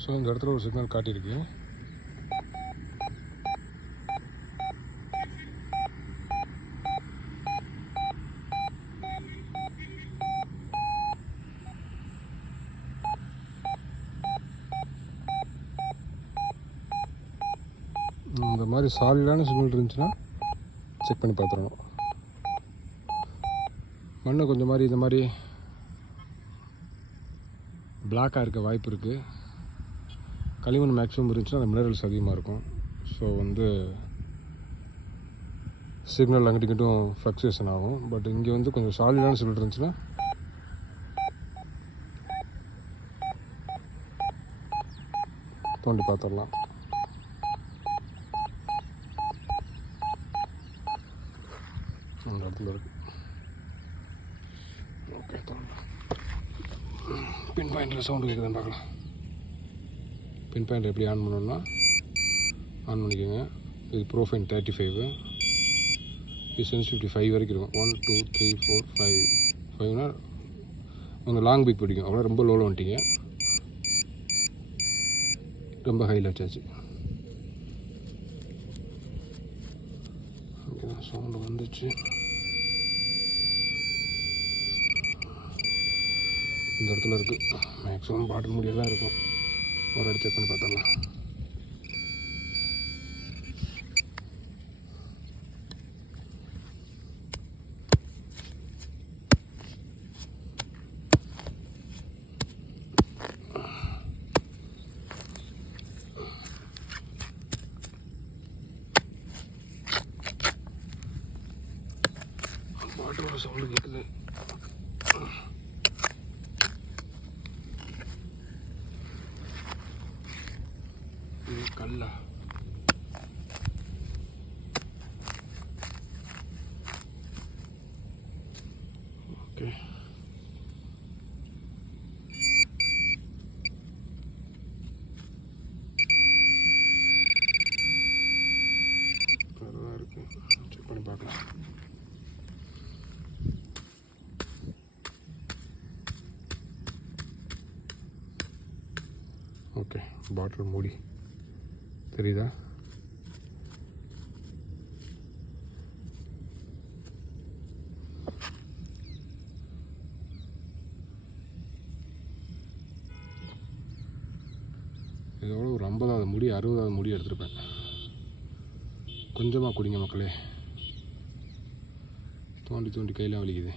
So இந்த இடத்துல ஒரு சிக்னல் காட்டியிருக்கு. இந்த மாதிரி சாலிடான சிக்னல் இருந்துச்சுன்னா செக் பண்ணி பார்த்துடணும். மண் கொஞ்சம் மாதிரி இந்த மாதிரி பிளாக்காக இருக்க வாய்ப்பு இருக்குது. களிமண் மேக்ஸிமம் இருந்துச்சுன்னா அந்த மினரல்ஸ் அதிகமாக இருக்கும். ஸோ சிக்னல் அங்கிட்டு இங்கிட்டும் ஃப்ளக்சுவேஷன் ஆகும். பட் இங்கே கொஞ்சம் சாலிடான சிக்னல் இருந்துச்சுன்னா தோண்டி பார்த்துடலாம். அந்த இடத்துல இருக்குது. ஓகே, பின் பாயிண்டில் சவுண்டு கேட்குதுன்னு பார்க்கலாம். பின் பாயிண்ட் எப்படி ஆன் பண்ணணும்னா ஆன் பண்ணிக்கோங்க. இது ப்ரோஃபைன் 35, இது சென்சிட்டிவிட்டி 5 வரைக்கும் இருக்கும். 1 2 3 4 5 5னா உங்கள் லாங் பீக் பிடிக்கும். அவ்வளோ ரொம்ப லோவில் வந்துட்டீங்க, ரொம்ப ஹையில் வச்சாச்சு. ஓகே, சவுண்டு வந்துச்சு. இந்த இடத்துல இருக்குது. மேக்ஸிமம் பாட்டில் முடியெல்லாம் இருக்கும். ஒரு அடி செக் பண்ணி பார்த்துடலாம். பாட்டிலோட சவுண்டு கேட்குது. இது கல்லா? ஓகே, அதுதான் இருக்கு. செக் பண்ணி பார்க்கலாம். ஓகே, பாட்டில் மூடி தெரியுதா? இதோட ஒரு 50வது மூடி 60வது மூடி எடுத்துருப்பேன். கொஞ்சமாக குடிங்க மக்களே. தோண்டி தோண்டி கையில் வலிக்குது.